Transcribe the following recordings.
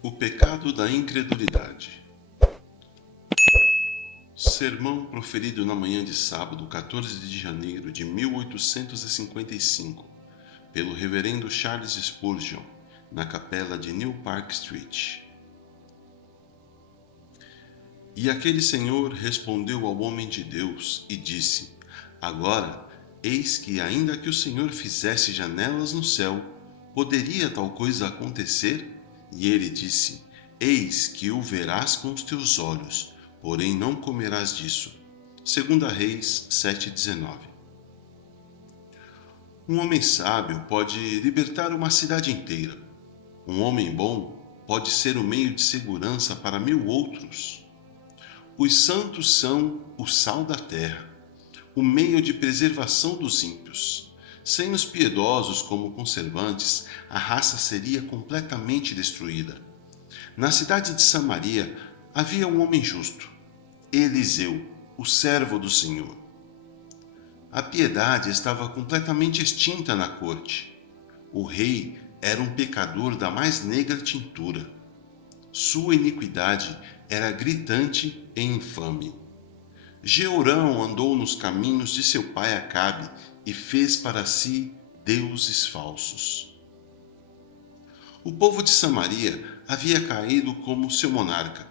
O pecado da incredulidade. Sermão proferido na manhã de sábado, 14 de janeiro de 1855, pelo reverendo Charles Spurgeon, na capela de New Park Street. E aquele senhor respondeu ao homem de Deus e disse: Agora, eis que ainda que o Senhor fizesse janelas no céu, poderia tal coisa acontecer? E ele disse: Eis que o verás com os teus olhos, porém não comerás disso. 2 Reis 7,19. Um homem sábio pode libertar uma cidade inteira. Um homem bom pode ser o meio de segurança para 1000 outros. Os santos são o sal da terra, o meio de preservação dos ímpios. Sem os piedosos como conservantes, a raça seria completamente destruída. Na cidade de Samaria havia um homem justo, Eliseu, o servo do Senhor. A piedade estava completamente extinta na corte. O rei era um pecador da mais negra tintura. Sua iniquidade era gritante e infame. Jeorão andou nos caminhos de seu pai Acabe e fez para si deuses falsos. O povo de Samaria havia caído como seu monarca.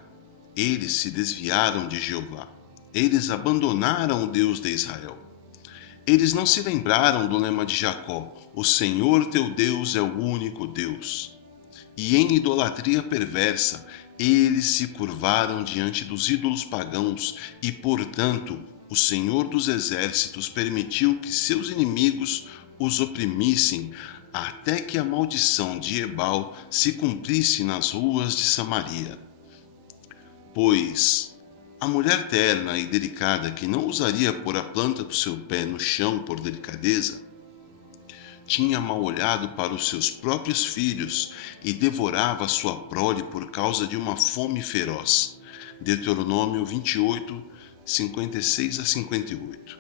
Eles se desviaram de Jeová. Eles abandonaram o Deus de Israel. Eles não se lembraram do lema de Jacó: O Senhor teu Deus é o único Deus. E em idolatria perversa, eles se curvaram diante dos ídolos pagãos e, portanto, o Senhor dos Exércitos permitiu que seus inimigos os oprimissem até que a maldição de Ebal se cumprisse nas ruas de Samaria. Pois a mulher terna e delicada que não ousaria pôr a planta do seu pé no chão por delicadeza, tinha mal olhado para os seus próprios filhos e devorava sua prole por causa de uma fome feroz. Deuteronômio 28, 56 a 58.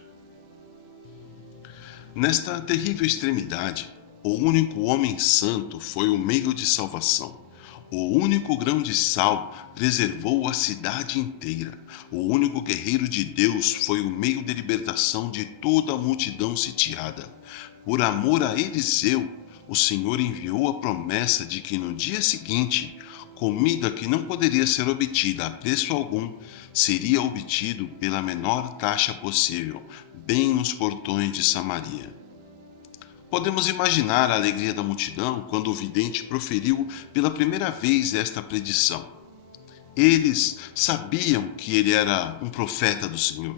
Nesta terrível extremidade, o único homem santo foi o meio de salvação. O único grão de sal preservou a cidade inteira. O único guerreiro de Deus foi o meio de libertação de toda a multidão sitiada. Por amor a Eliseu, o Senhor enviou a promessa de que no dia seguinte, comida que não poderia ser obtida a preço algum, seria obtido pela menor taxa possível, bem nos portões de Samaria. Podemos imaginar a alegria da multidão quando o vidente proferiu pela primeira vez esta predição. Eles sabiam que ele era um profeta do Senhor.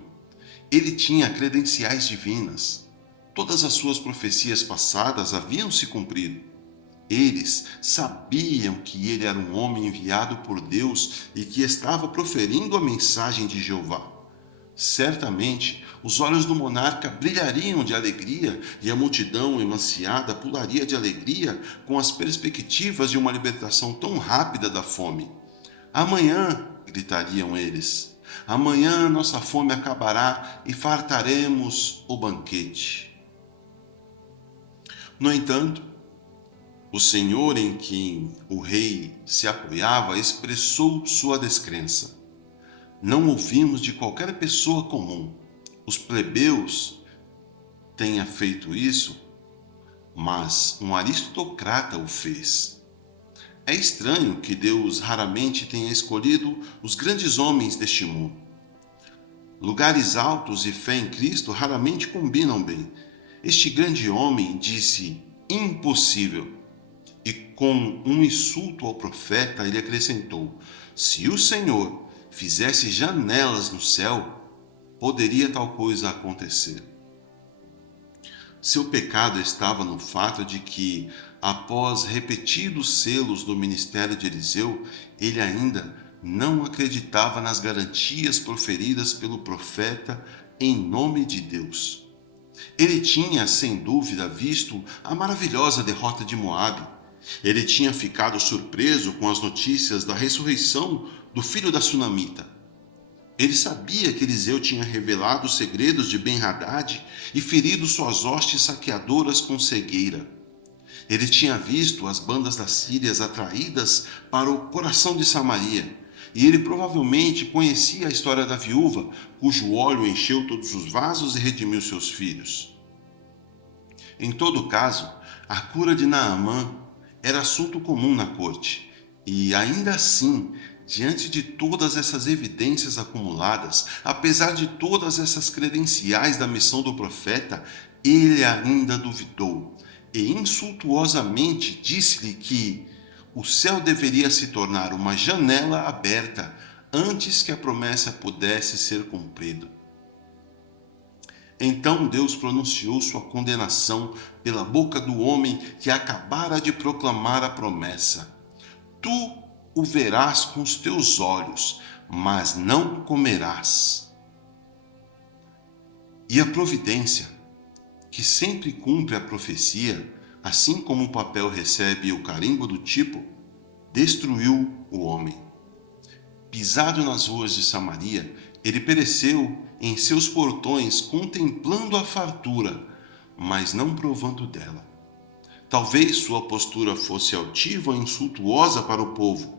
Ele tinha credenciais divinas. Todas as suas profecias passadas haviam se cumprido. Eles sabiam que ele era um homem enviado por Deus e que estava proferindo a mensagem de Jeová. Certamente, os olhos do monarca brilhariam de alegria e a multidão emanciada pularia de alegria com as perspectivas de uma libertação tão rápida da fome. Amanhã, gritariam eles, amanhã nossa fome acabará e fartaremos o banquete. No entanto, o Senhor em quem o rei se apoiava expressou sua descrença. Não ouvimos de qualquer pessoa comum. Os plebeus tenha feito isso, mas um aristocrata o fez. É estranho que Deus raramente tenha escolhido os grandes homens deste mundo. Lugares altos e fé em Cristo raramente combinam bem. Este grande homem disse impossível, e com um insulto ao profeta ele acrescentou: se o Senhor fizesse janelas no céu, poderia tal coisa acontecer. Seu pecado estava no fato de que, após repetidos selos do ministério de Eliseu, ele ainda não acreditava nas garantias proferidas pelo profeta em nome de Deus. Ele tinha, sem dúvida, visto a maravilhosa derrota de Moabe. Ele tinha ficado surpreso com as notícias da ressurreição do filho da sunamita. Ele sabia que Eliseu tinha revelado os segredos de Ben-Hadad e ferido suas hostes saqueadoras com cegueira. Ele tinha visto as bandas das Sírias atraídas para o coração de Samaria, e ele provavelmente conhecia a história da viúva, cujo óleo encheu todos os vasos e redimiu seus filhos. Em todo caso, a cura de Naamã era assunto comum na corte, e ainda assim, diante de todas essas evidências acumuladas, apesar de todas essas credenciais da missão do profeta, ele ainda duvidou e insultuosamente disse-lhe que o céu deveria se tornar uma janela aberta antes que a promessa pudesse ser cumprida. Então Deus pronunciou sua condenação pela boca do homem que acabara de proclamar a promessa. Tu o verás com os teus olhos, mas não comerás. E a providência, que sempre cumpre a profecia, assim como o papel recebe o carimbo do tipo, destruiu o homem. Pisado nas ruas de Samaria, ele pereceu em seus portões contemplando a fartura, mas não provando dela. Talvez sua postura fosse altiva ou insultuosa para o povo,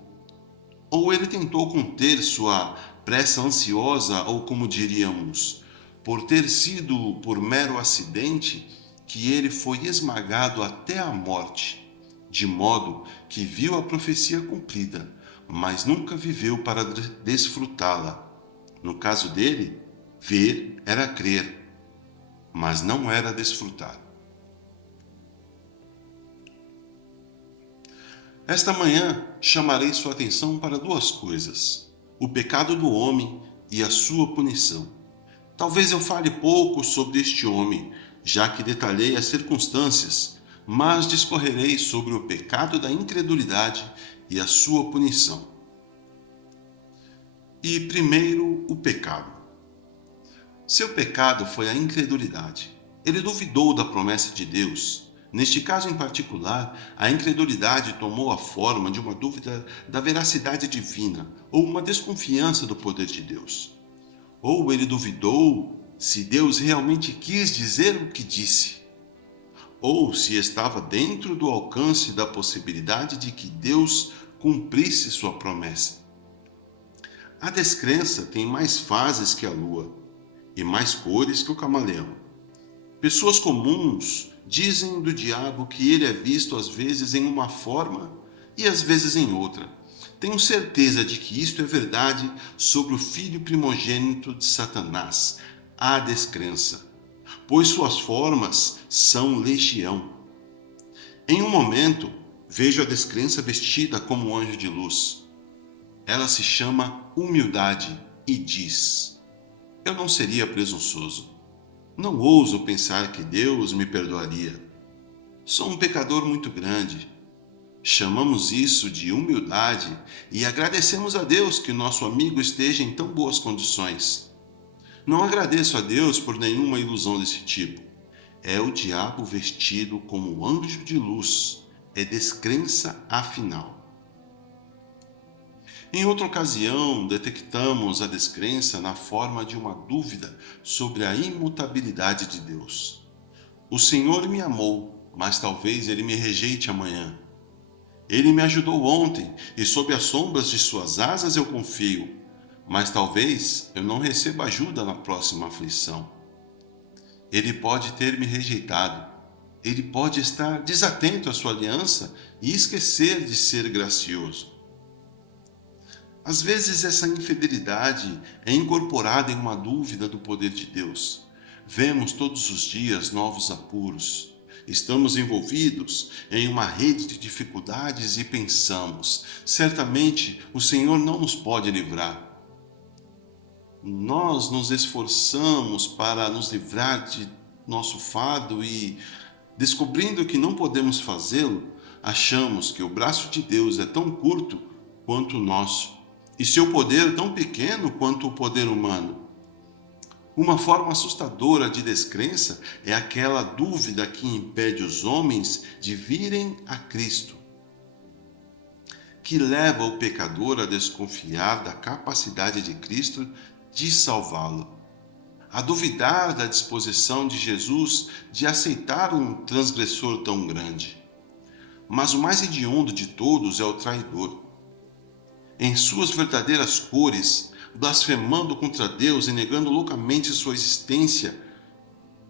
ou ele tentou conter sua pressa ansiosa, ou como diríamos, por ter sido por mero acidente que ele foi esmagado até a morte, de modo que viu a profecia cumprida, mas nunca viveu para desfrutá-la. No caso dele, ver era crer, mas não era desfrutar. Esta manhã chamarei sua atenção para duas coisas: o pecado do homem e a sua punição. Talvez eu fale pouco sobre este homem, já que detalhei as circunstâncias, mas discorrerei sobre o pecado da incredulidade e a sua punição. E primeiro, o pecado. Seu pecado foi a incredulidade. Ele duvidou da promessa de Deus. Neste caso em particular, a incredulidade tomou a forma de uma dúvida da veracidade divina ou uma desconfiança do poder de Deus. Ou ele duvidou se Deus realmente quis dizer o que disse, ou se estava dentro do alcance da possibilidade de que Deus cumprisse sua promessa. A descrença tem mais fases que a lua e mais cores que o camaleão. Pessoas comuns dizem do diabo que ele é visto às vezes em uma forma e às vezes em outra. Tenho certeza de que isto é verdade sobre o filho primogênito de Satanás, a descrença, pois suas formas são legião. Em um momento, vejo a descrença vestida como um anjo de luz. Ela se chama humildade e diz: eu não seria presunçoso. Não ouso pensar que Deus me perdoaria. Sou um pecador muito grande. Chamamos isso de humildade e agradecemos a Deus que nosso amigo esteja em tão boas condições. Não agradeço a Deus por nenhuma ilusão desse tipo. É o diabo vestido como um anjo de luz. É descrença afinal. Em outra ocasião, detectamos a descrença na forma de uma dúvida sobre a imutabilidade de Deus. O Senhor me amou, mas talvez Ele me rejeite amanhã. Ele me ajudou ontem, e sob as sombras de suas asas eu confio, mas talvez eu não receba ajuda na próxima aflição. Ele pode ter me rejeitado, ele pode estar desatento à sua aliança e esquecer de ser gracioso. Às vezes essa infidelidade é incorporada em uma dúvida do poder de Deus. Vemos todos os dias novos apuros. Estamos envolvidos em uma rede de dificuldades e pensamos: certamente o Senhor não nos pode livrar. Nós nos esforçamos para nos livrar de nosso fardo e, descobrindo que não podemos fazê-lo, achamos que o braço de Deus é tão curto quanto o nosso e seu poder tão pequeno quanto o poder humano. Uma forma assustadora de descrença é aquela dúvida que impede os homens de virem a Cristo, que leva o pecador a desconfiar da capacidade de Cristo de salvá-lo, a duvidar da disposição de Jesus de aceitar um transgressor tão grande. mas o mais hediondo de todos é o traidor. Em suas verdadeiras cores, blasfemando contra Deus e negando loucamente sua existência,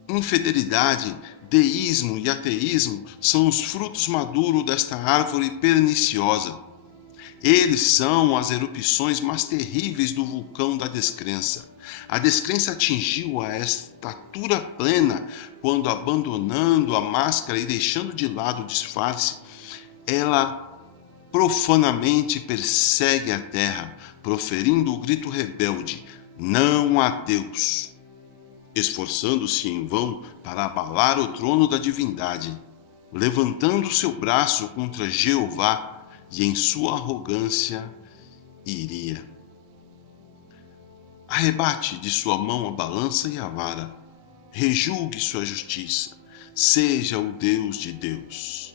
infidelidade, deísmo e ateísmo são os frutos maduros desta árvore perniciosa. Eles são as erupções mais terríveis do vulcão da descrença. A descrença atingiu a estatura plena quando, abandonando a máscara e deixando de lado o disfarce, ela profanamente persegue a terra, proferindo o grito rebelde: não há Deus, esforçando-se em vão para abalar o trono da divindade, levantando seu braço contra Jeová e em sua arrogância iria. Arrebate de sua mão a balança e a vara, rejulgue sua justiça, seja o Deus de Deus.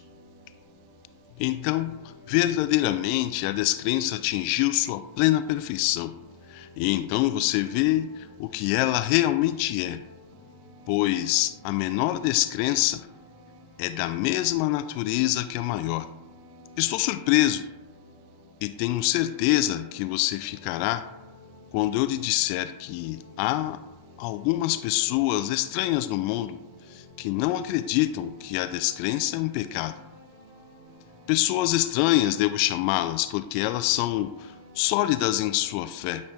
Então, verdadeiramente, a descrença atingiu sua plena perfeição, e então você vê o que ela realmente é, pois a menor descrença é da mesma natureza que a maior. Estou surpreso e tenho certeza que você ficará quando eu lhe disser que há algumas pessoas estranhas no mundo que não acreditam que a descrença é um pecado. Pessoas estranhas devo chamá-las, porque elas são sólidas em sua fé.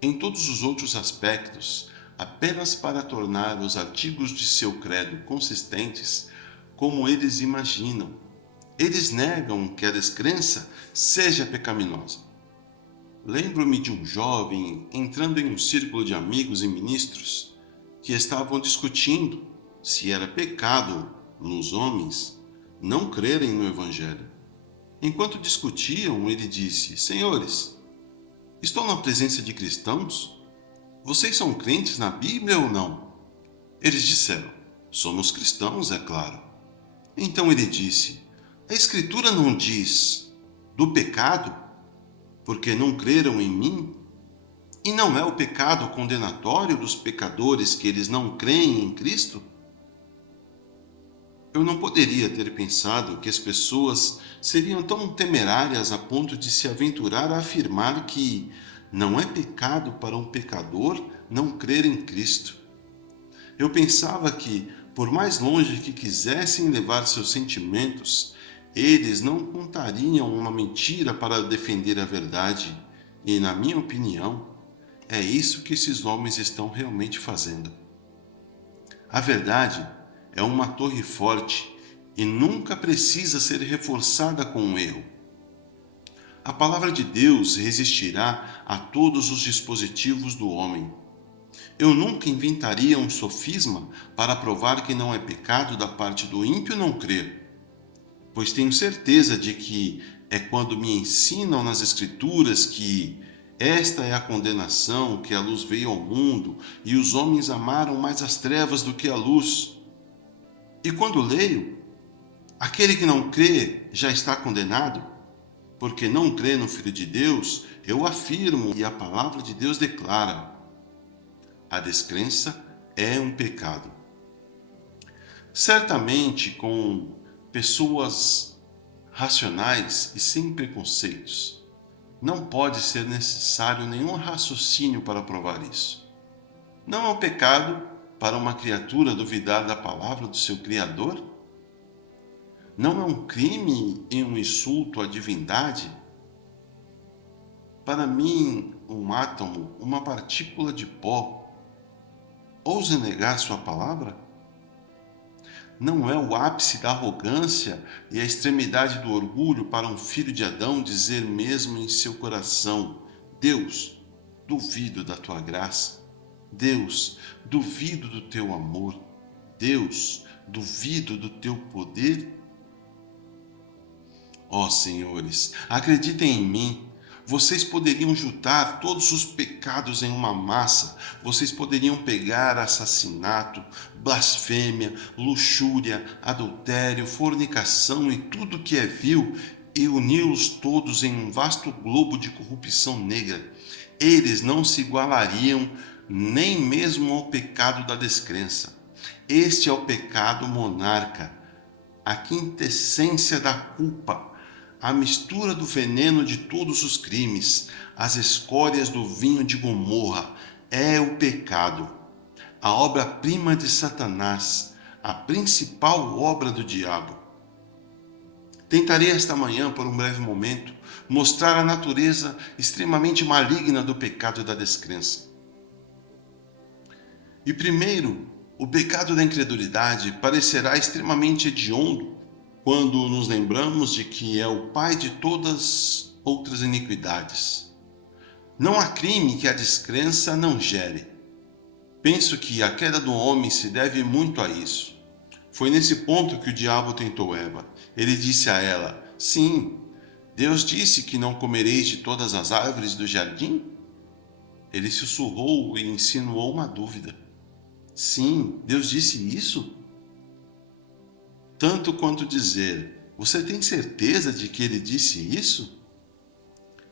Em todos os outros aspectos, apenas para tornar os artigos de seu credo consistentes como eles imaginam. Eles negam que a descrença seja pecaminosa. Lembro-me de um jovem entrando em um círculo de amigos e ministros que estavam discutindo se era pecado nos homens não crerem no Evangelho. Enquanto discutiam, ele disse: Senhores, estou na presença de cristãos? Vocês são crentes na Bíblia ou não? Eles disseram: Somos cristãos, é claro. Então ele disse: A Escritura não diz do pecado, porque não creram em mim? E não é o pecado condenatório dos pecadores que eles não creem em Cristo? Eu não poderia ter pensado que as pessoas seriam tão temerárias a ponto de se aventurar a afirmar que não é pecado para um pecador não crer em Cristo. Eu pensava que, por mais longe que quisessem levar seus sentimentos, eles não contariam uma mentira para defender a verdade. E, na minha opinião, é isso que esses homens estão realmente fazendo. A verdade é uma torre forte e nunca precisa ser reforçada com um erro. A palavra de Deus resistirá a todos os dispositivos do homem. Eu nunca inventaria um sofisma para provar que não é pecado da parte do ímpio não crer, pois tenho certeza de que é quando me ensinam nas Escrituras que esta é a condenação, que a luz veio ao mundo e os homens amaram mais as trevas do que a luz. E quando leio, aquele que não crê já está condenado, porque não crê no Filho de Deus, eu afirmo e a palavra de Deus declara: a descrença é um pecado. Certamente, com pessoas racionais e sem preconceitos, não pode ser necessário nenhum raciocínio para provar isso. Não é um pecado para uma criatura duvidar da palavra do seu Criador? Não é um crime e um insulto à divindade? Para mim, um átomo, uma partícula de pó, ousa negar sua palavra? Não é o ápice da arrogância e a extremidade do orgulho para um filho de Adão dizer mesmo em seu coração: Deus, duvido da tua graça. Deus, duvido do teu amor. Deus, duvido do teu poder? Ó senhores, acreditem em mim. Vocês poderiam juntar todos os pecados em uma massa. Vocês poderiam pegar assassinato, blasfêmia, luxúria, adultério, fornicação e tudo que é vil e uni-los todos em um vasto globo de corrupção negra. Eles não se igualariam nem mesmo ao pecado da descrença. Este é o pecado monarca, a quintessência da culpa, a mistura do veneno de todos os crimes, as escórias do vinho de Gomorra, é o pecado, a obra-prima de Satanás, a principal obra do diabo. Tentarei esta manhã, por um breve momento, mostrar a natureza extremamente maligna do pecado e da descrença. E primeiro, o pecado da incredulidade parecerá extremamente hediondo quando nos lembramos de que é o pai de todas outras iniquidades. Não há crime que a descrença não gere. Penso que a queda do homem se deve muito a isso. Foi nesse ponto que o diabo tentou Eva. Ele disse a ela: sim, Deus disse que não comereis de todas as árvores do jardim? Ele sussurrou e insinuou uma dúvida. Sim, Deus disse isso? Tanto quanto dizer: você tem certeza de que ele disse isso?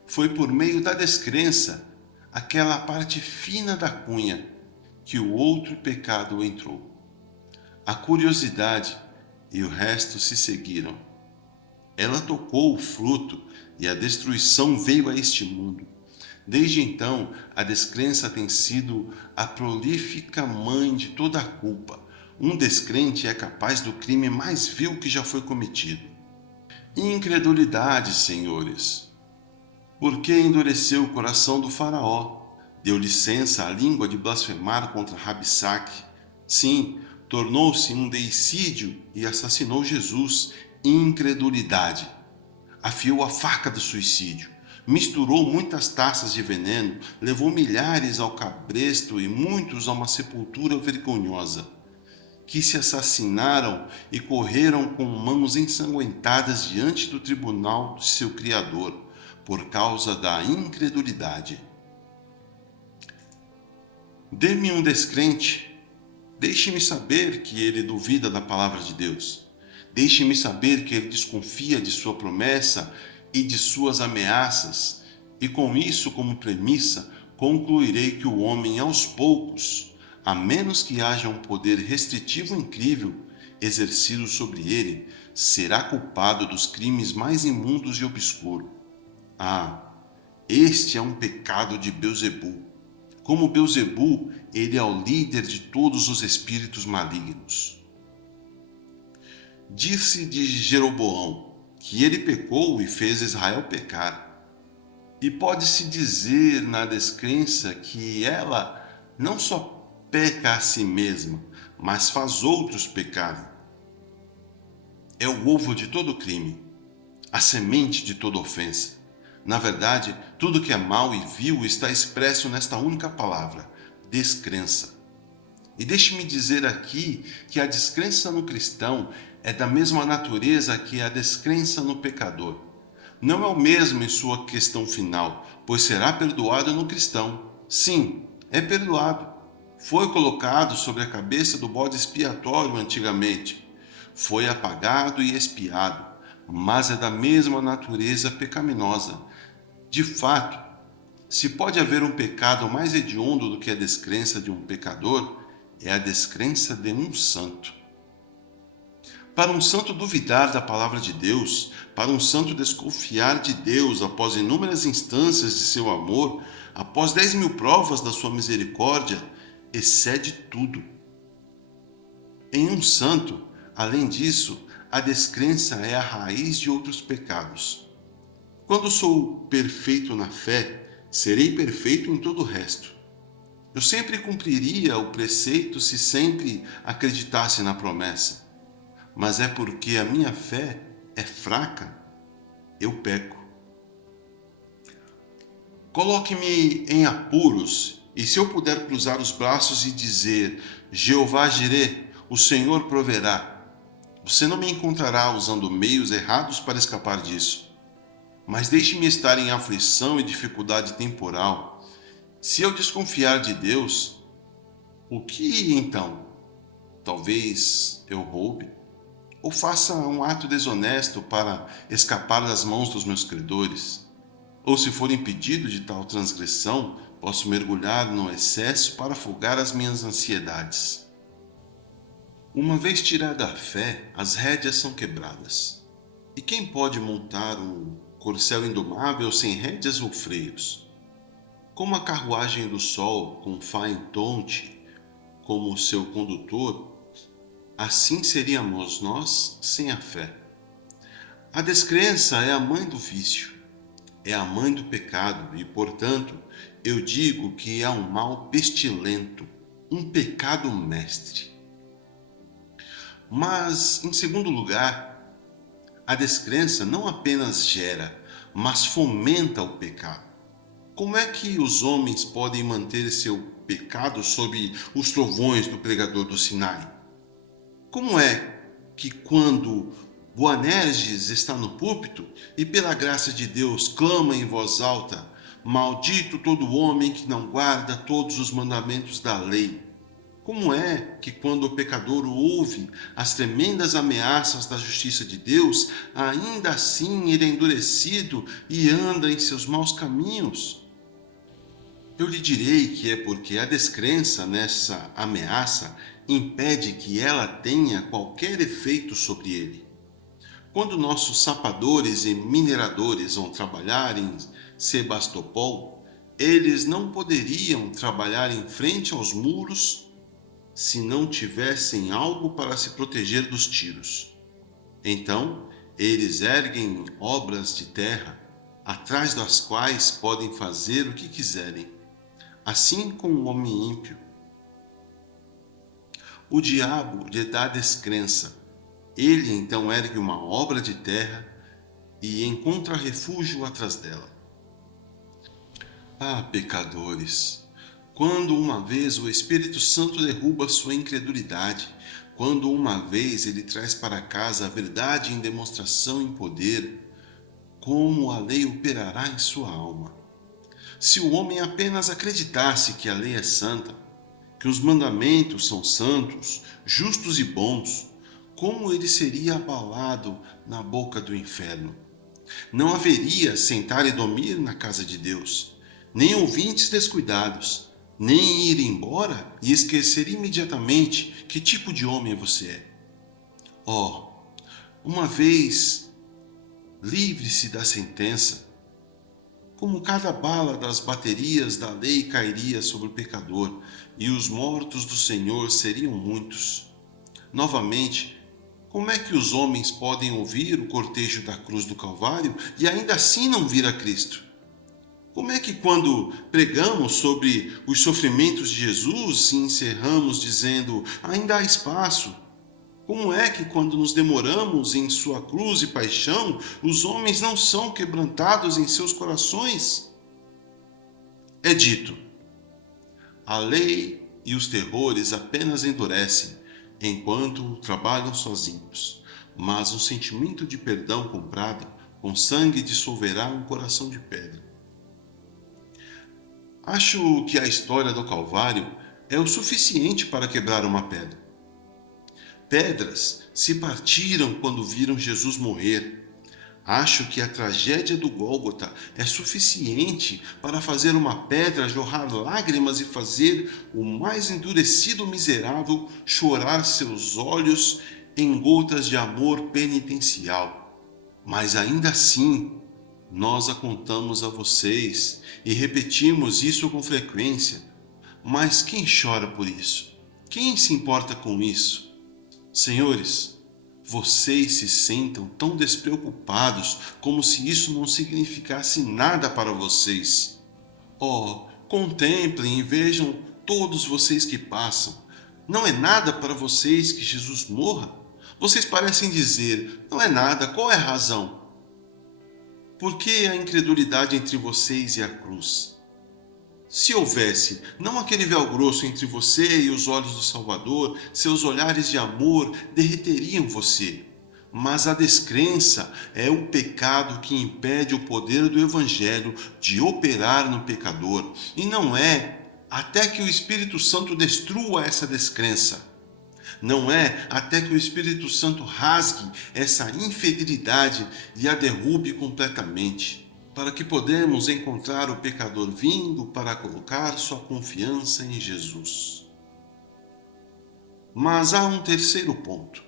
Foi por meio da descrença, aquela parte fina da cunha, que o outro pecado entrou. A curiosidade e o resto se seguiram. Ela tocou o fruto e a destruição veio a este mundo. Desde então, a descrença tem sido a prolífica mãe de toda a culpa. Um descrente é capaz do crime mais vil que já foi cometido. Incredulidade, senhores. Por que endureceu o coração do faraó? Deu licença à língua de blasfemar contra Rabsaque. Sim, tornou-se um deicídio e assassinou Jesus. Incredulidade. Afiou a faca do suicídio. Misturou muitas taças de veneno, levou milhares ao cabresto e muitos a uma sepultura vergonhosa. Que se assassinaram e correram com mãos ensanguentadas diante do tribunal de seu Criador, por causa da incredulidade. Dê-me um descrente. Deixe-me saber que ele duvida da palavra de Deus. Deixe-me saber que ele desconfia de sua promessa e de suas ameaças, e com isso como premissa, concluirei que o homem aos poucos, a menos que haja um poder restritivo incrível exercido sobre ele, será culpado dos crimes mais imundos e obscuros. Ah, este é um pecado de Belzebu. Como Belzebu, ele é o líder de todos os espíritos malignos. Disse de Jeroboão que ele pecou e fez Israel pecar. E pode-se dizer na descrença que ela não só peca a si mesma, mas faz outros pecarem. É o ovo de todo crime, a semente de toda ofensa. Na verdade, tudo que é mau e vil está expresso nesta única palavra: descrença. E deixe-me dizer aqui que a descrença no cristão é da mesma natureza que a descrença no pecador. Não é o mesmo em sua questão final, pois será perdoado no cristão. Sim, é perdoado. Foi colocado sobre a cabeça do bode expiatório antigamente. Foi apagado e expiado, mas é da mesma natureza pecaminosa. De fato, se pode haver um pecado mais hediondo do que a descrença de um pecador, é a descrença de um santo. Para um santo duvidar da palavra de Deus, para um santo desconfiar de Deus após inúmeras instâncias de seu amor, após 10.000 provas da sua misericórdia, excede tudo. Em um santo, além disso, a descrença é a raiz de outros pecados. Quando sou perfeito na fé, serei perfeito em todo o resto. Eu sempre cumpriria o preceito se sempre acreditasse na promessa. Mas é porque a minha fé é fraca, eu peco. Coloque-me em apuros, e se eu puder cruzar os braços e dizer: Jeová Jirê, o Senhor proverá, você não me encontrará usando meios errados para escapar disso. Mas deixe-me estar em aflição e dificuldade temporal. Se eu desconfiar de Deus, o que então? Talvez eu roube, ou faça um ato desonesto para escapar das mãos dos meus credores. Ou se for impedido de tal transgressão, posso mergulhar no excesso para afogar as minhas ansiedades. Uma vez tirada a fé, as rédeas são quebradas. E quem pode montar um corcel indomável sem rédeas ou freios? Como a carruagem do sol, com Faentonte como seu condutor, assim seríamos nós sem a fé. A descrença é a mãe do vício, é a mãe do pecado e, portanto, eu digo que é um mal pestilento, um pecado mestre. Mas, em segundo lugar, a descrença não apenas gera, mas fomenta o pecado. Como é que os homens podem manter seu pecado sob os trovões do pregador do Sinai? Como é que quando Boanerges está no púlpito e pela graça de Deus clama em voz alta: maldito todo homem que não guarda todos os mandamentos da lei? Como é que quando o pecador ouve as tremendas ameaças da justiça de Deus, ainda assim ele é endurecido e anda em seus maus caminhos? Eu lhe direi que é porque a descrença nessa ameaça impede que ela tenha qualquer efeito sobre ele. Quando nossos sapadores e mineradores vão trabalhar em Sebastopol, eles não poderiam trabalhar em frente aos muros se não tivessem algo para se proteger dos tiros. Então, eles erguem obras de terra, atrás das quais podem fazer o que quiserem. Assim como o homem ímpio. O diabo lhe dá descrença. Ele então ergue uma obra de terra e encontra refúgio atrás dela. Ah, pecadores! Quando uma vez o Espírito Santo derruba sua incredulidade, quando uma vez ele traz para casa a verdade em demonstração em poder, como a lei operará em sua alma? Se o homem apenas acreditasse que a lei é santa, que os mandamentos são santos, justos e bons, como ele seria abalado na boca do inferno? Não haveria sentar e dormir na casa de Deus, nem ouvintes descuidados, nem ir embora e esquecer imediatamente que tipo de homem você é. Oh, uma vez livre-se da sentença, como cada bala das baterias da lei cairia sobre o pecador, e os mortos do Senhor seriam muitos. Novamente, como é que os homens podem ouvir o cortejo da cruz do Calvário e ainda assim não vir a Cristo? Como é que quando pregamos sobre os sofrimentos de Jesus e encerramos dizendo ainda há espaço? Como é que quando nos demoramos em sua cruz e paixão, os homens não são quebrantados em seus corações? É dito: a lei e os terrores apenas endurecem enquanto trabalham sozinhos, mas um sentimento de perdão comprado com sangue dissolverá um coração de pedra. Acho que a história do Calvário é o suficiente para quebrar uma pedra. Pedras se partiram quando viram Jesus morrer. Acho que a tragédia do Gólgota é suficiente para fazer uma pedra jorrar lágrimas e fazer o mais endurecido miserável chorar seus olhos em gotas de amor penitencial. Mas ainda assim, nós a contamos a vocês e repetimos isso com frequência. Mas quem chora por isso? Quem se importa com isso? Senhores, vocês se sentam tão despreocupados como se isso não significasse nada para vocês. Oh, contemplem e vejam todos vocês que passam. Não é nada para vocês que Jesus morra? Vocês parecem dizer, não é nada, qual é a razão? Por que a incredulidade entre vocês e a cruz? Se houvesse não aquele véu grosso entre você e os olhos do Salvador, seus olhares de amor derreteriam você. Mas a descrença é o pecado que impede o poder do Evangelho de operar no pecador, e não é até que o Espírito Santo destrua essa descrença. Não é até que o Espírito Santo rasgue essa infidelidade e a derrube completamente, para que podemos encontrar o pecador vindo para colocar sua confiança em Jesus. Mas há um terceiro ponto.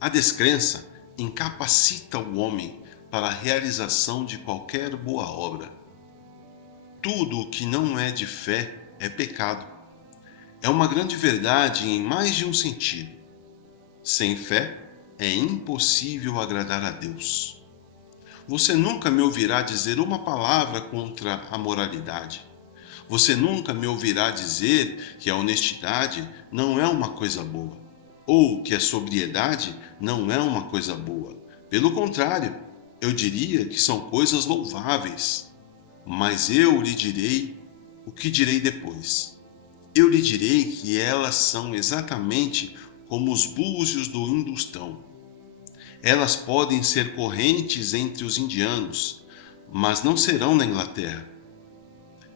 A descrença incapacita o homem para a realização de qualquer boa obra. Tudo o que não é de fé é pecado. É uma grande verdade em mais de um sentido. Sem fé, é impossível agradar a Deus. Você nunca me ouvirá dizer uma palavra contra a moralidade. Você nunca me ouvirá dizer que a honestidade não é uma coisa boa, ou que a sobriedade não é uma coisa boa. Pelo contrário, eu diria que são coisas louváveis. Mas eu lhe direi o que direi depois. Eu lhe direi que elas são exatamente como os búzios do Hindustão. Elas podem ser correntes entre os indianos, mas não serão na Inglaterra.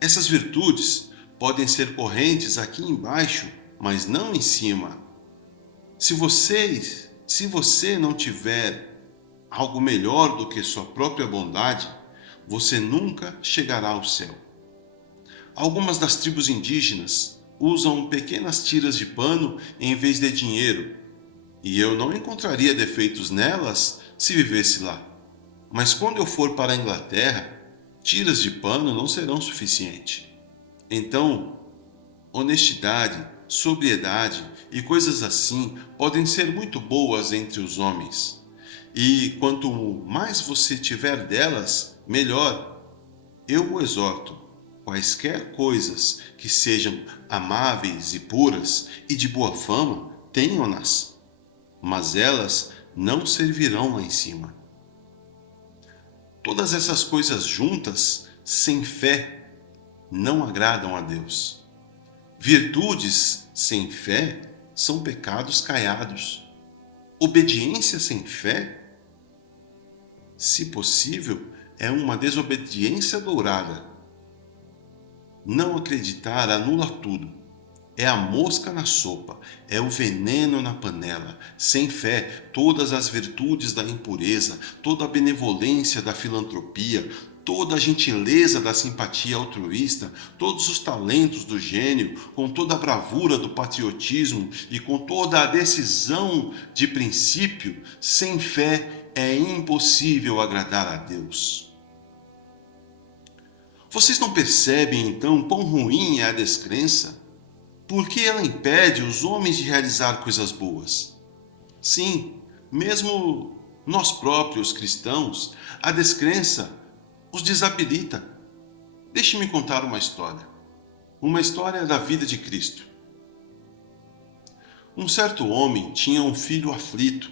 Essas virtudes podem ser correntes aqui embaixo, mas não em cima. Se você não tiver algo melhor do que sua própria bondade, você nunca chegará ao céu. Algumas das tribos indígenas usam pequenas tiras de pano em vez de dinheiro, e eu não encontraria defeitos nelas se vivesse lá. Mas quando eu for para a Inglaterra, tiras de pano não serão suficientes. Então, honestidade, sobriedade e coisas assim podem ser muito boas entre os homens. E quanto mais você tiver delas, melhor. Eu o exorto: quaisquer coisas que sejam amáveis e puras e de boa fama, tenham-nas, mas elas não servirão lá em cima. Todas essas coisas juntas, sem fé, não agradam a Deus. Virtudes sem fé são pecados caiados. Obediência sem fé, se possível, é uma desobediência dourada. Não acreditar anula tudo. É a mosca na sopa, é o veneno na panela. Sem fé, todas as virtudes da impureza, toda a benevolência da filantropia, toda a gentileza da simpatia altruísta, todos os talentos do gênio, com toda a bravura do patriotismo e com toda a decisão de princípio, sem fé é impossível agradar a Deus. Vocês não percebem então quão ruim é a descrença? Porque ela impede os homens de realizar coisas boas. Sim, mesmo nós próprios cristãos, a descrença os desabilita. Deixe-me contar uma história da vida de Cristo. Um certo homem tinha um filho aflito,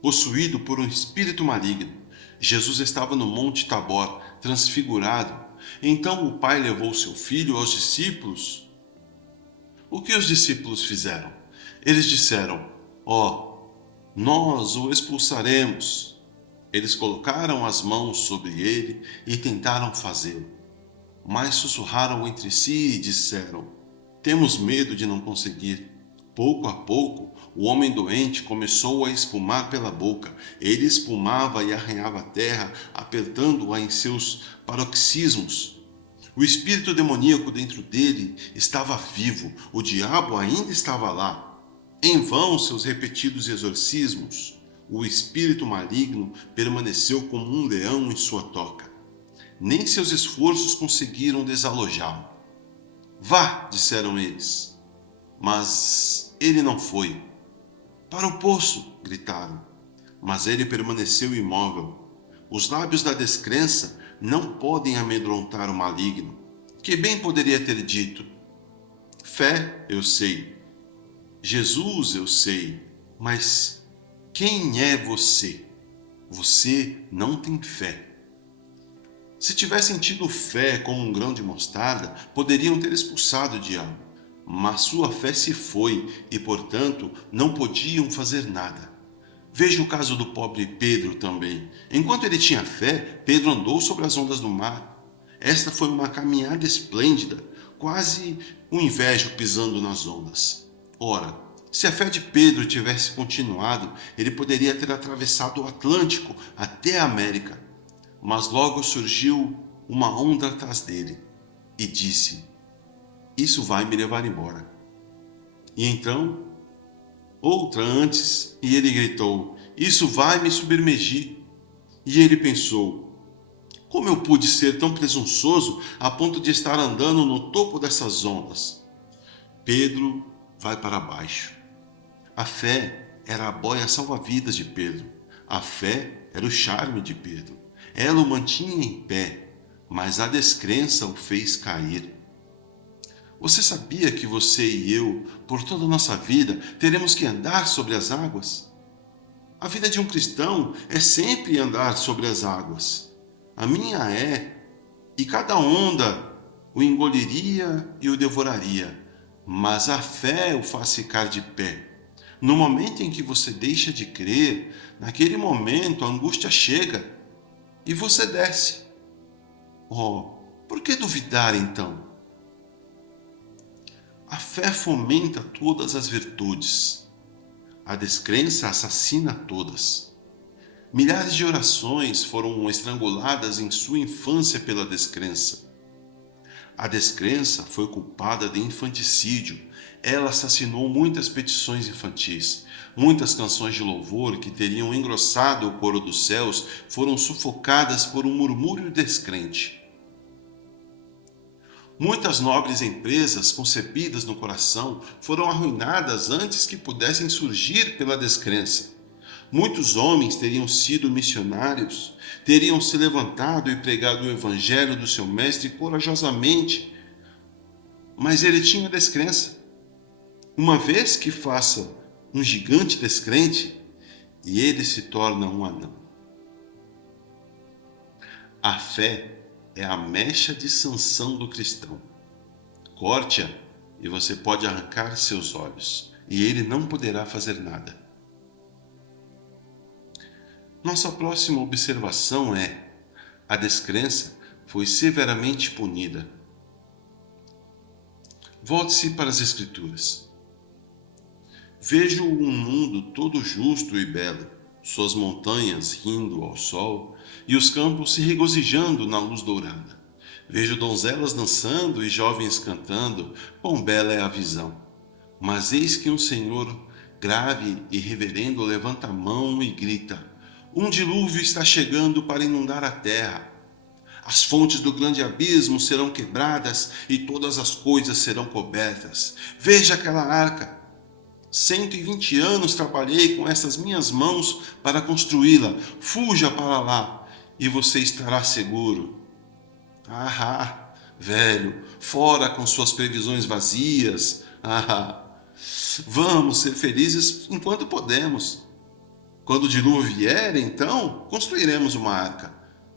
possuído por um espírito maligno. Jesus estava no Monte Tabor, transfigurado. Então o pai levou seu filho aos discípulos. O que os discípulos fizeram? Eles disseram: nós o expulsaremos. Eles colocaram as mãos sobre ele e tentaram fazê-lo. Mas sussurraram entre si e disseram: temos medo de não conseguir. Pouco a pouco, o homem doente começou a espumar pela boca. Ele espumava e arranhava a terra, apertando-a em seus paroxismos. O espírito demoníaco dentro dele estava vivo, o diabo ainda estava lá. Em vão seus repetidos exorcismos, o espírito maligno permaneceu como um leão em sua toca. Nem seus esforços conseguiram desalojá-lo. Vá, disseram eles. Mas ele não foi. Para o poço, gritaram. Mas ele permaneceu imóvel. Os lábios da descrença não podem amedrontar o maligno, que bem poderia ter dito: fé, eu sei. Jesus, eu sei. Mas quem é você? Você não tem fé. Se tivessem tido fé como um grão de mostarda, poderiam ter expulsado o diabo. Mas sua fé se foi e, portanto, não podiam fazer nada. Veja o caso do pobre Pedro também. Enquanto ele tinha fé, Pedro andou sobre as ondas do mar. Esta foi uma caminhada esplêndida, quase um invejo pisando nas ondas. Ora, se a fé de Pedro tivesse continuado, ele poderia ter atravessado o Atlântico até a América. Mas logo surgiu uma onda atrás dele e disse: isso vai me levar embora. E então, outra antes, e ele gritou: Isso vai me submergir. E ele pensou: Como eu pude ser tão presunçoso a ponto de estar andando no topo dessas ondas? Pedro vai para baixo. A fé era a boia salva-vidas de Pedro. A fé era o charme de Pedro. Ela o mantinha em pé, mas a descrença o fez cair. Você sabia que você e eu, por toda a nossa vida, teremos que andar sobre as águas? A vida de um cristão é sempre andar sobre as águas. A minha é, e cada onda o engoliria e o devoraria, mas a fé o faz ficar de pé. No momento em que você deixa de crer, naquele momento a angústia chega e você desce. Oh, por que duvidar então? A fé fomenta todas as virtudes. A descrença assassina todas. Milhares de orações foram estranguladas em sua infância pela descrença. A descrença foi culpada de infanticídio. Ela assassinou muitas petições infantis. Muitas canções de louvor que teriam engrossado o coro dos céus foram sufocadas por um murmúrio descrente. Muitas nobres empresas concebidas no coração foram arruinadas antes que pudessem surgir pela descrença. Muitos homens teriam sido missionários, teriam se levantado e pregado o evangelho do seu mestre corajosamente, mas ele tinha descrença. Uma vez que faça um gigante descrente, e ele se torna um anão. A fé é a mecha de sanção do cristão. Corte-a e você pode arrancar seus olhos, e ele não poderá fazer nada. Nossa próxima observação é: a descrença foi severamente punida. Volte-se para as Escrituras. Vejo um mundo todo justo e belo, suas montanhas rindo ao sol e os campos se regozijando na luz dourada. Vejo donzelas dançando e jovens cantando, quão bela é a visão. Mas eis que um Senhor grave e reverendo levanta a mão e grita: Um dilúvio está chegando para inundar a terra. As fontes do grande abismo serão quebradas e todas as coisas serão cobertas. Veja aquela arca. 120 anos trabalhei com essas minhas mãos para construí-la. Fuja para lá e você estará seguro. Ah, velho, fora com suas previsões vazias. Ah, vamos ser felizes enquanto podemos. Quando o dilúvio vier, então, construiremos uma arca.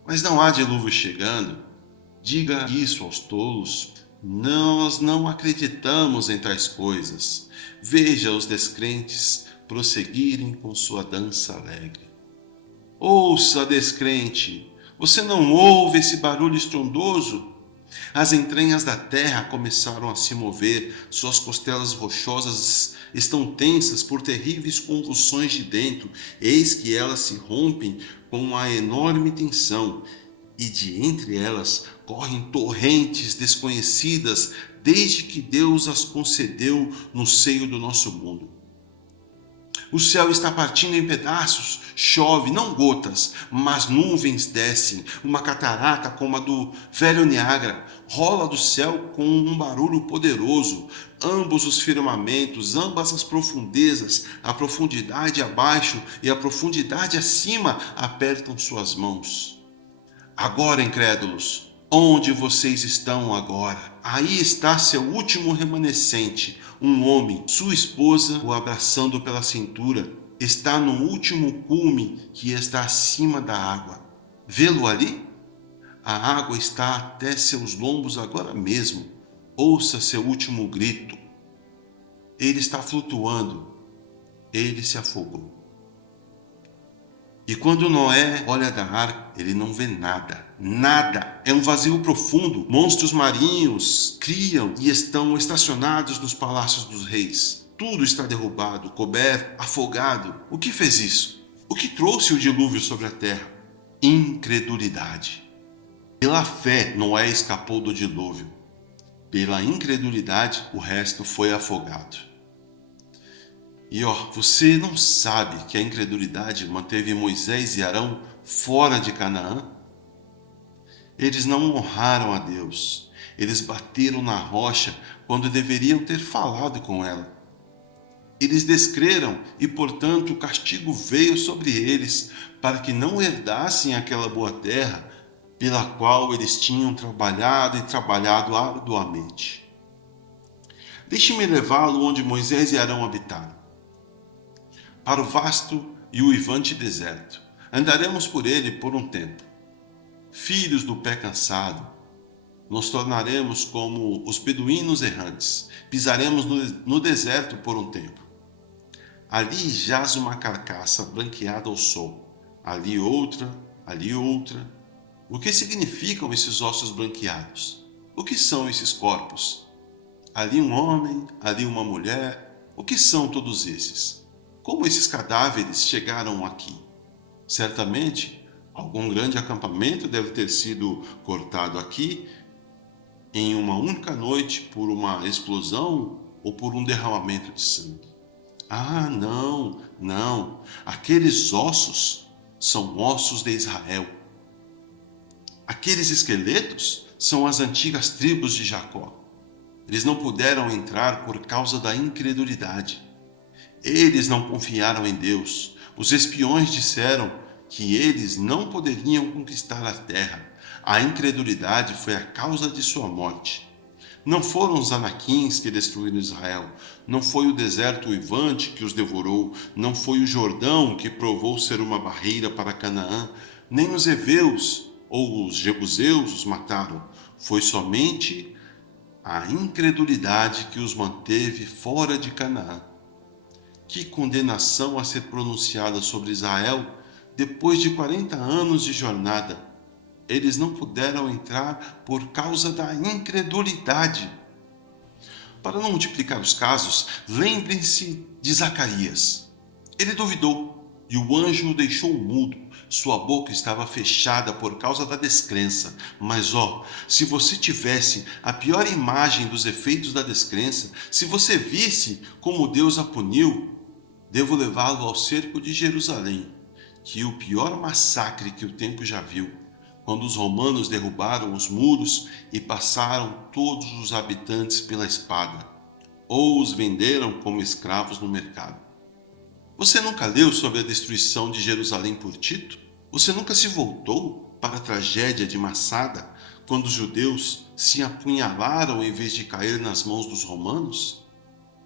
Mas não há dilúvio chegando. Diga isso aos tolos. Nós não acreditamos em tais coisas. Veja os descrentes prosseguirem com sua dança alegre. Ouça, descrente, você não ouve esse barulho estrondoso? As entranhas da terra começaram a se mover, suas costelas rochosas estão tensas por terríveis convulsões de dentro. Eis que elas se rompem com uma enorme tensão, e de entre elas correm torrentes desconhecidas desde que Deus as concedeu no seio do nosso mundo. O céu está partindo em pedaços, chove, não gotas, mas nuvens descem, uma catarata como a do velho Niágara, rola do céu com um barulho poderoso. Ambos os firmamentos, ambas as profundezas, a profundidade abaixo e a profundidade acima, apertam suas mãos. Agora, incrédulos, onde vocês estão agora? Aí está seu último remanescente, um homem, sua esposa o abraçando pela cintura. Está no último cume que está acima da água. Vê-lo ali? A água está até seus lombos agora mesmo. Ouça seu último grito. Ele está flutuando. Ele se afogou. E quando Noé olha da arca, ele não vê nada. Nada. É um vazio profundo. Monstros marinhos criam e estão estacionados nos palácios dos reis. Tudo está derrubado, coberto, afogado. O que fez isso? O que trouxe o dilúvio sobre a terra? Incredulidade. Pela fé, Noé escapou do dilúvio. Pela incredulidade, o resto foi afogado. E você não sabe que a incredulidade manteve Moisés e Arão fora de Canaã? Eles não honraram a Deus. Eles bateram na rocha quando deveriam ter falado com ela. Eles descreram e, portanto, o castigo veio sobre eles para que não herdassem aquela boa terra pela qual eles tinham trabalhado e trabalhado arduamente. Deixe-me levá-lo onde Moisés e Arão habitaram, para o vasto e uivante deserto. Andaremos por ele por um tempo. Filhos do pé cansado, nos tornaremos como os beduínos errantes. Pisaremos no deserto por um tempo. Ali jaz uma carcaça branqueada ao sol. Ali outra, ali outra. O que significam esses ossos branqueados? O que são esses corpos? Ali um homem, ali uma mulher. O que são todos esses? Como esses cadáveres chegaram aqui? Certamente, algum grande acampamento deve ter sido cortado aqui em uma única noite por uma explosão ou por um derramamento de sangue. Ah, não, não. Aqueles ossos são ossos de Israel. Aqueles esqueletos são as antigas tribos de Jacó. Eles não puderam entrar por causa da incredulidade. Eles não confiaram em Deus. Os espiões disseram que eles não poderiam conquistar a terra. A incredulidade foi a causa de sua morte. Não foram os anaquins que destruíram Israel. Não foi o deserto uivante que os devorou. Não foi o Jordão que provou ser uma barreira para Canaã. Nem os heveus ou os jebuseus os mataram. Foi somente a incredulidade que os manteve fora de Canaã. Que condenação a ser pronunciada sobre Israel depois de 40 anos de jornada. Eles não puderam entrar por causa da incredulidade. Para não multiplicar os casos, lembrem-se de Zacarias. Ele duvidou e o anjo o deixou mudo. Sua boca estava fechada por causa da descrença. Mas se você tivesse a pior imagem dos efeitos da descrença, se você visse como Deus a puniu, devo levá-lo ao cerco de Jerusalém, que o pior massacre que o tempo já viu, quando os romanos derrubaram os muros e passaram todos os habitantes pela espada, ou os venderam como escravos no mercado. Você nunca leu sobre a destruição de Jerusalém por Tito? Você nunca se voltou para a tragédia de Massada, quando os judeus se apunhalaram em vez de cair nas mãos dos romanos?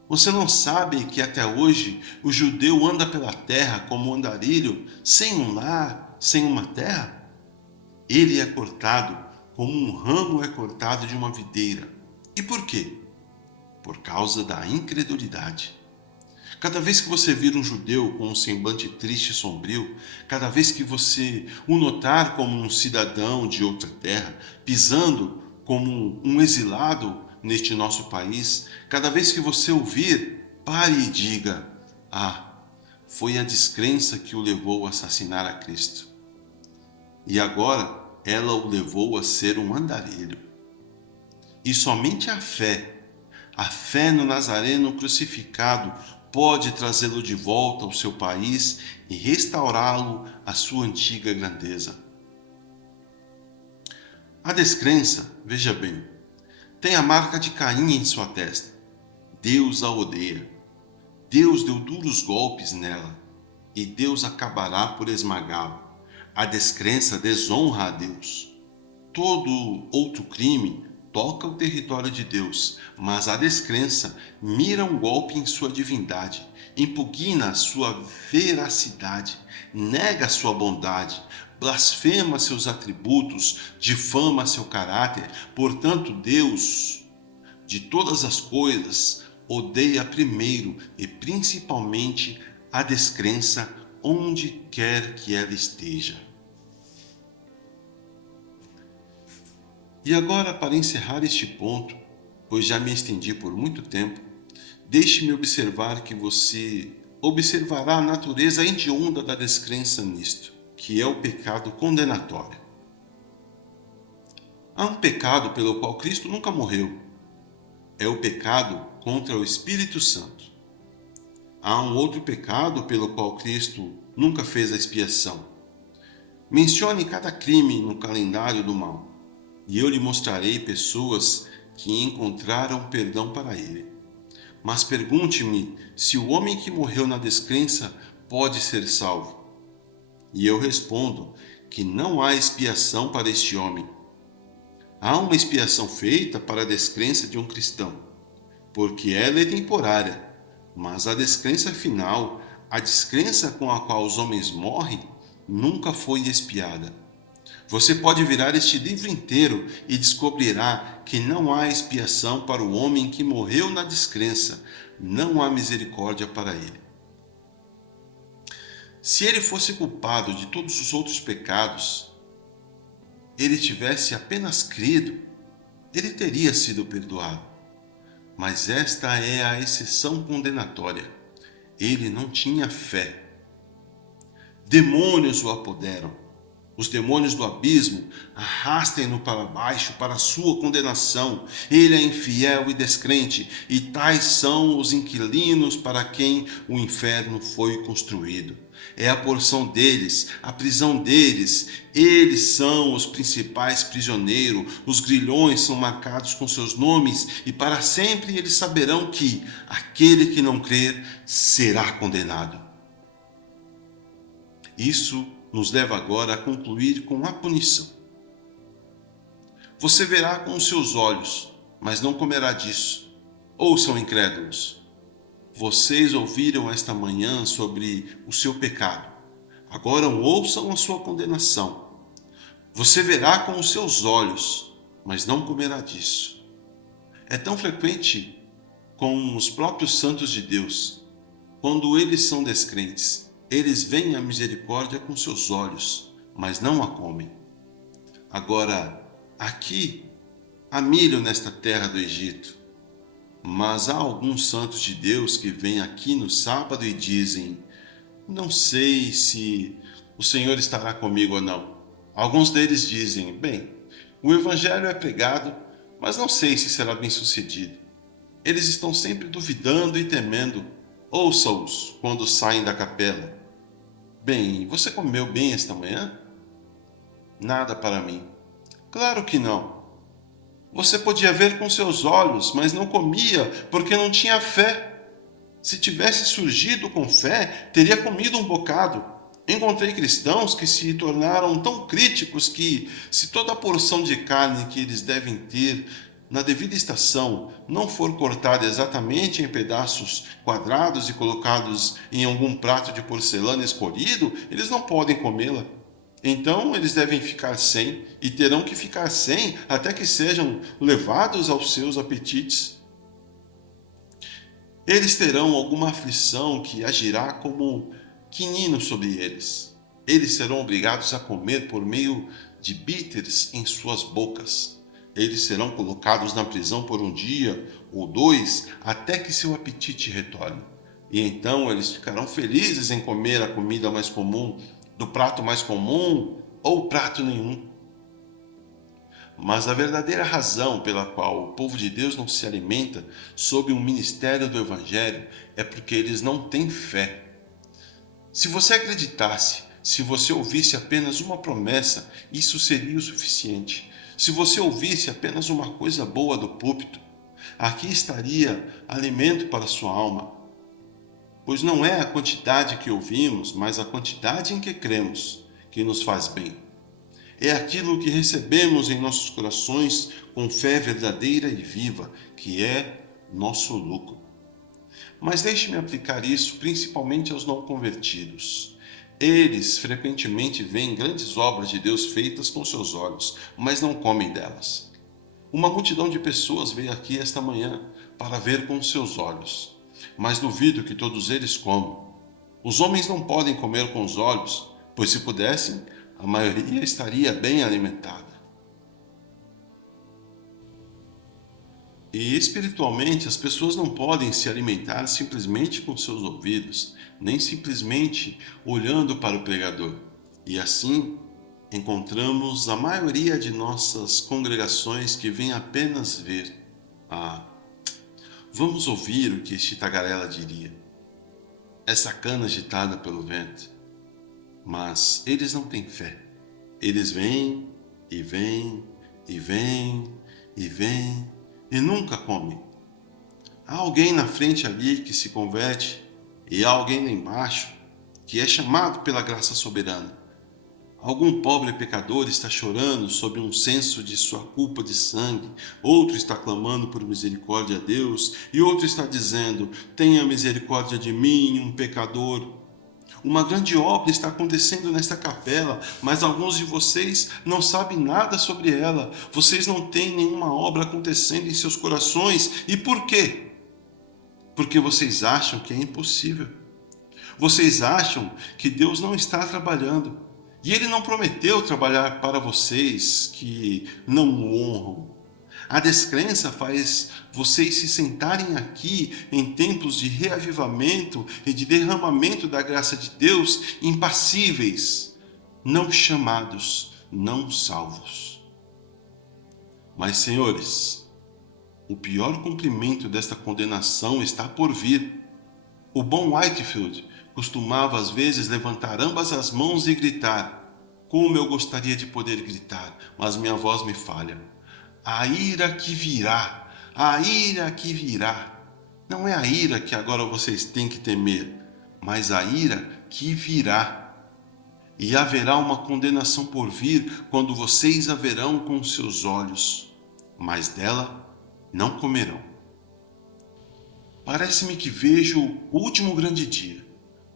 Você não sabe que até hoje o judeu anda pela terra como um andarilho, sem um lar, sem uma terra? Ele é cortado como um ramo é cortado de uma videira. E por quê? Por causa da incredulidade. Cada vez que você vir um judeu com um semblante triste e sombrio, cada vez que você o notar como um cidadão de outra terra, pisando como um exilado neste nosso país, cada vez que você ouvir, pare e diga: foi a descrença que o levou a assassinar a Cristo. E agora ela o levou a ser um andarilho. E somente a fé no Nazareno crucificado, pode trazê-lo de volta ao seu país e restaurá-lo à sua antiga grandeza. A descrença, veja bem, tem a marca de Caim em sua testa. Deus a odeia. Deus deu duros golpes nela e Deus acabará por esmagá-lo. A descrença desonra a Deus. Todo outro crime toca o território de Deus, mas a descrença mira um golpe em sua divindade, impugna a sua veracidade, nega a sua bondade, blasfema seus atributos, difama seu caráter. Portanto, Deus, de todas as coisas, odeia primeiro e principalmente a descrença onde quer que ela esteja. E agora, para encerrar este ponto, pois já me estendi por muito tempo, deixe-me observar que você observará a natureza hedionda da descrença nisto, que é o pecado condenatório. Há um pecado pelo qual Cristo nunca morreu. É o pecado contra o Espírito Santo. Há um outro pecado pelo qual Cristo nunca fez a expiação. Mencione cada crime no calendário do mal, e eu lhe mostrarei pessoas que encontraram perdão para ele. Mas pergunte-me se o homem que morreu na descrença pode ser salvo. E eu respondo que não há expiação para este homem. Há uma expiação feita para a descrença de um cristão, porque ela é temporária, mas a descrença final, a descrença com a qual os homens morrem, nunca foi expiada. Você pode virar este livro inteiro e descobrirá que não há expiação para o homem que morreu na descrença, não há misericórdia para ele. Se ele fosse culpado de todos os outros pecados, ele tivesse apenas crido, ele teria sido perdoado. Mas esta é a exceção condenatória. Ele não tinha fé. Demônios o apoderam. Os demônios do abismo arrastem-no para baixo para a sua condenação. Ele é infiel e descrente, e tais são os inquilinos para quem o inferno foi construído. É a porção deles, a prisão deles. Eles são os principais prisioneiros, os grilhões são marcados com seus nomes, e para sempre eles saberão que aquele que não crer será condenado. Isso nos leva agora a concluir com a punição. Você verá com os seus olhos, mas não comerá disso. Ouçam, incrédulos. Vocês ouviram esta manhã sobre o seu pecado. Agora ouçam a sua condenação. Você verá com os seus olhos, mas não comerá disso. É tão frequente com os próprios santos de Deus. Quando eles são descrentes, eles veem a misericórdia com seus olhos, mas não a comem. Agora, aqui há milho nesta terra do Egito, mas há alguns santos de Deus que vêm aqui no sábado e dizem: não sei se o Senhor estará comigo ou não. Alguns deles dizem: bem, o evangelho é pregado, mas não sei se será bem sucedido. Eles estão sempre duvidando e temendo. Ouça-os quando saem da capela. Bem, você comeu bem esta manhã? Nada para mim. Claro que não. Você podia ver com seus olhos, mas não comia porque não tinha fé. Se tivesse surgido com fé, teria comido um bocado. Encontrei cristãos que se tornaram tão críticos que, se toda a porção de carne que eles devem ter na devida estação não for cortada exatamente em pedaços quadrados e colocados em algum prato de porcelana escolhido, eles não podem comê-la. Então eles devem ficar sem, e terão que ficar sem até que sejam levados aos seus apetites. Eles terão alguma aflição que agirá como quinino sobre eles. Eles serão obrigados a comer por meio de bíteres em suas bocas. Eles serão colocados na prisão por um dia ou dois, até que seu apetite retorne. E então eles ficarão felizes em comer a comida mais comum, do prato mais comum ou prato nenhum. Mas a verdadeira razão pela qual o povo de Deus não se alimenta sob um ministério do Evangelho é porque eles não têm fé. Se você acreditasse, se você ouvisse apenas uma promessa, isso seria o suficiente. Se você ouvisse apenas uma coisa boa do púlpito, aqui estaria alimento para a sua alma. Pois não é a quantidade que ouvimos, mas a quantidade em que cremos que nos faz bem. É aquilo que recebemos em nossos corações com fé verdadeira e viva, que é nosso lucro. Mas deixe-me aplicar isso principalmente aos não convertidos. Eles frequentemente veem grandes obras de Deus feitas com seus olhos, mas não comem delas. Uma multidão de pessoas veio aqui esta manhã para ver com seus olhos, mas duvido que todos eles comam. Os homens não podem comer com os olhos, pois se pudessem, a maioria estaria bem alimentada. E espiritualmente, as pessoas não podem se alimentar simplesmente com seus ouvidos, nem simplesmente olhando para o pregador. E assim, encontramos a maioria de nossas congregações que vem apenas ver. Vamos ouvir o que este tagarela diria. essa cana agitada pelo vento. Mas eles não têm fé. Eles vêm e vêm e vêm e vêm e nunca comem. Há alguém na frente ali que se converte e há alguém lá embaixo que é chamado pela graça soberana. Algum pobre pecador está chorando sob um senso de sua culpa de sangue, outro está clamando por misericórdia a Deus e outro está dizendo: tenha misericórdia de mim, um pecador. Uma grande obra está acontecendo nesta capela, mas alguns de vocês não sabem nada sobre ela. Vocês não têm nenhuma obra acontecendo em seus corações. E por quê? Porque vocês acham que é impossível. Vocês acham que Deus não está trabalhando. E Ele não prometeu trabalhar para vocês que não o honram. A descrença faz vocês se sentarem aqui em tempos de reavivamento e de derramamento da graça de Deus, impassíveis, não chamados, não salvos. Mas, senhores, o pior cumprimento desta condenação está por vir. O bom Whitefield costumava às vezes levantar ambas as mãos e gritar: como eu gostaria de poder gritar, mas minha voz me falha. A ira que virá, a ira que virá. Não é a ira que agora vocês têm que temer, mas a ira que virá. E haverá uma condenação por vir quando vocês a verão com seus olhos, mas dela não comerão. Parece-me que vejo o último grande dia.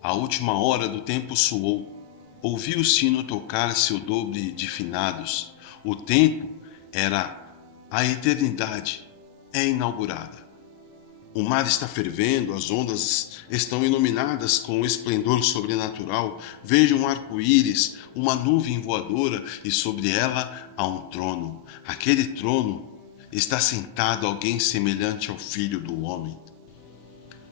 A última hora do tempo soou. Ouvi o sino tocar seu dobre de finados. O tempo era a eternidade, é inaugurada. O mar está fervendo, as ondas estão iluminadas com um esplendor sobrenatural. Vejo um arco-íris, uma nuvem voadora e sobre ela há um trono. Aquele trono está sentado alguém semelhante ao Filho do Homem.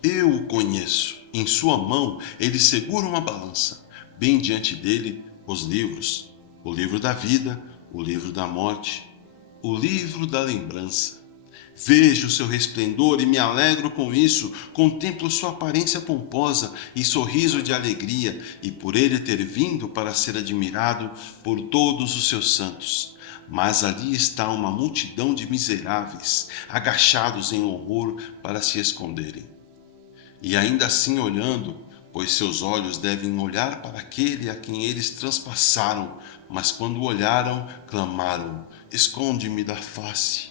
Eu o conheço. Em sua mão ele segura uma balança. Bem diante dele os livros. O livro da vida, o livro da morte, o livro da lembrança. Vejo seu resplendor e me alegro com isso. Contemplo sua aparência pomposa e sorriso de alegria, e por ele ter vindo para ser admirado por todos os seus santos. Mas ali está uma multidão de miseráveis, agachados em horror para se esconderem. E ainda assim olhando, pois seus olhos devem olhar para aquele a quem eles transpassaram, mas quando olharam, clamaram: esconde-me da face.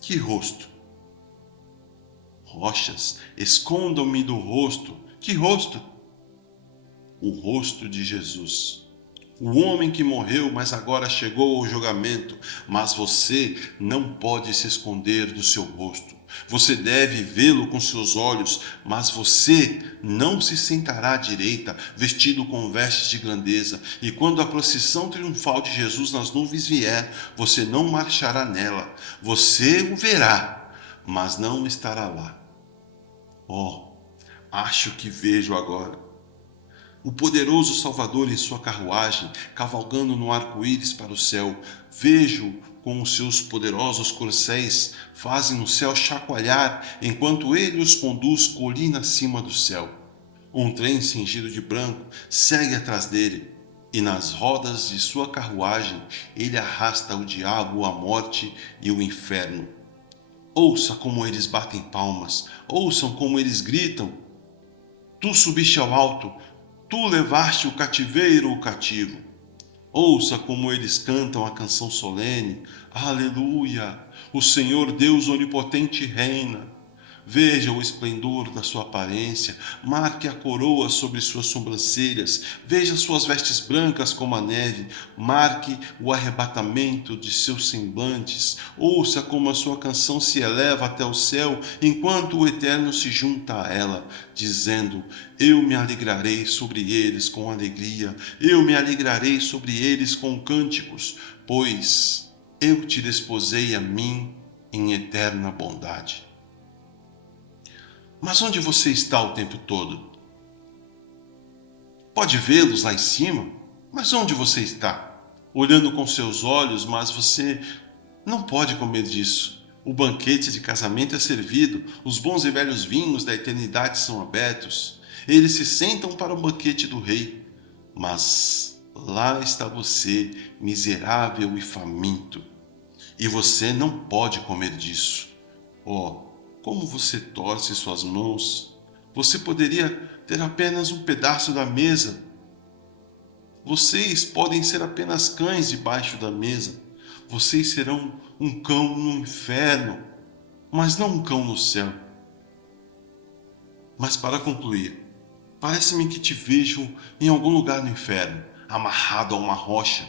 Que rosto? Rochas, escondam-me do rosto. Que rosto? O rosto de Jesus. O homem que morreu, mas agora chegou ao julgamento. Mas você não pode se esconder do seu rosto. Você deve vê-lo com seus olhos, mas você não se sentará à direita, vestido com vestes de grandeza. E quando a procissão triunfal de Jesus nas nuvens vier, você não marchará nela. Você o verá, mas não estará lá. Oh, acho que vejo agora o poderoso Salvador em sua carruagem, cavalgando no arco-íris para o céu. Vejo com os seus poderosos corcéis, fazem o céu chacoalhar, enquanto ele os conduz colina acima do céu. Um trem cingido de branco segue atrás dele, e nas rodas de sua carruagem ele arrasta o diabo, a morte e o inferno. Ouça como eles batem palmas, ouçam como eles gritam. Tu subiste ao alto, tu levaste o cativeiro o cativo. Ouça como eles cantam a canção solene. Aleluia! O Senhor Deus onipotente reina. Veja o esplendor da sua aparência, marque a coroa sobre suas sobrancelhas, veja suas vestes brancas como a neve, marque o arrebatamento de seus semblantes, ouça como a sua canção se eleva até o céu, enquanto o Eterno se junta a ela, dizendo: eu me alegrarei sobre eles com alegria, eu me alegrarei sobre eles com cânticos, pois eu te desposei a mim em eterna bondade. Mas onde você está o tempo todo? Pode vê-los lá em cima, mas onde você está? Olhando com seus olhos, mas você não pode comer disso. O banquete de casamento é servido, os bons e velhos vinhos da eternidade são abertos. Eles se sentam para o banquete do rei, mas lá está você, miserável e faminto, e você não pode comer disso. Oh, como você torce suas mãos! Você poderia ter apenas um pedaço da mesa. Vocês podem ser apenas cães debaixo da mesa. Vocês serão um cão no inferno, mas não um cão no céu. Mas para concluir, parece-me que te vejo em algum lugar no inferno, amarrado a uma rocha,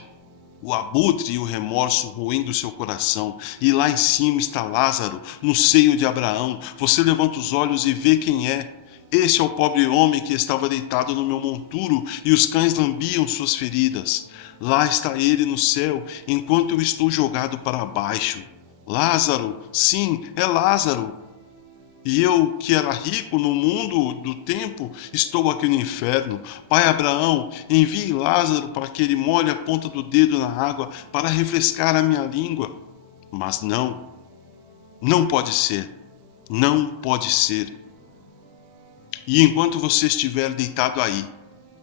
o abutre e o remorso roendo seu coração, e lá em cima está Lázaro, no seio de Abraão. Você levanta os olhos e vê quem é. Este é o pobre homem que estava deitado no meu monturo e os cães lambiam suas feridas. Lá está ele no céu, enquanto eu estou jogado para baixo. Lázaro, sim, é Lázaro. E eu, que era rico no mundo do tempo, estou aqui no inferno. Pai Abraão, envie Lázaro para que ele molhe a ponta do dedo na água para refrescar a minha língua. Mas não, não pode ser, não pode ser. E enquanto você estiver deitado aí,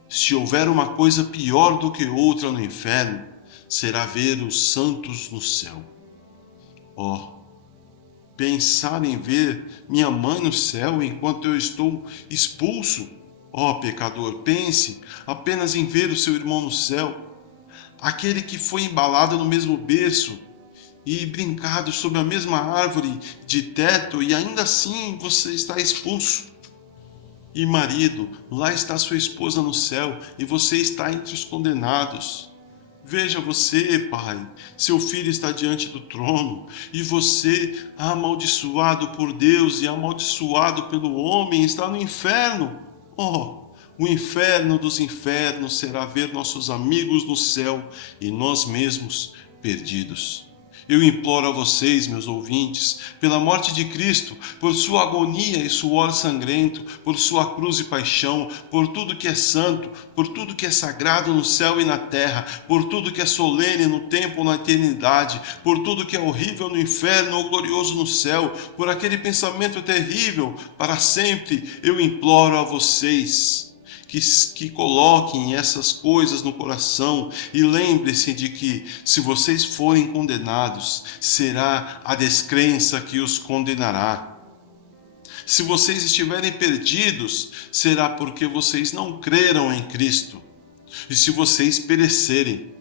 se houver uma coisa pior do que outra no inferno, será ver os santos no céu. Oh, pensar em ver minha mãe no céu enquanto eu estou expulso. Oh, pecador, pense apenas em ver o seu irmão no céu, aquele que foi embalado no mesmo berço e brincado sob a mesma árvore de teto, e ainda assim você está expulso. E marido, lá está sua esposa no céu e você está entre os condenados. Veja você, pai, seu filho está diante do trono e você, amaldiçoado por Deus e amaldiçoado pelo homem, está no inferno. Oh, o inferno dos infernos será ver nossos amigos no céu e nós mesmos perdidos. Eu imploro a vocês, meus ouvintes, pela morte de Cristo, por sua agonia e suor sangrento, por sua cruz e paixão, por tudo que é santo, por tudo que é sagrado no céu e na terra, por tudo que é solene no tempo ou na eternidade, por tudo que é horrível no inferno ou glorioso no céu, por aquele pensamento terrível para sempre, eu imploro a vocês. Que coloquem essas coisas no coração e lembre-se de que, se vocês forem condenados, será a descrença que os condenará. Se vocês estiverem perdidos, será porque vocês não creram em Cristo. E se vocês perecerem,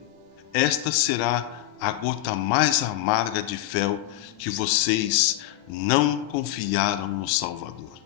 esta será a gota mais amarga de fel que vocês não confiaram no Salvador.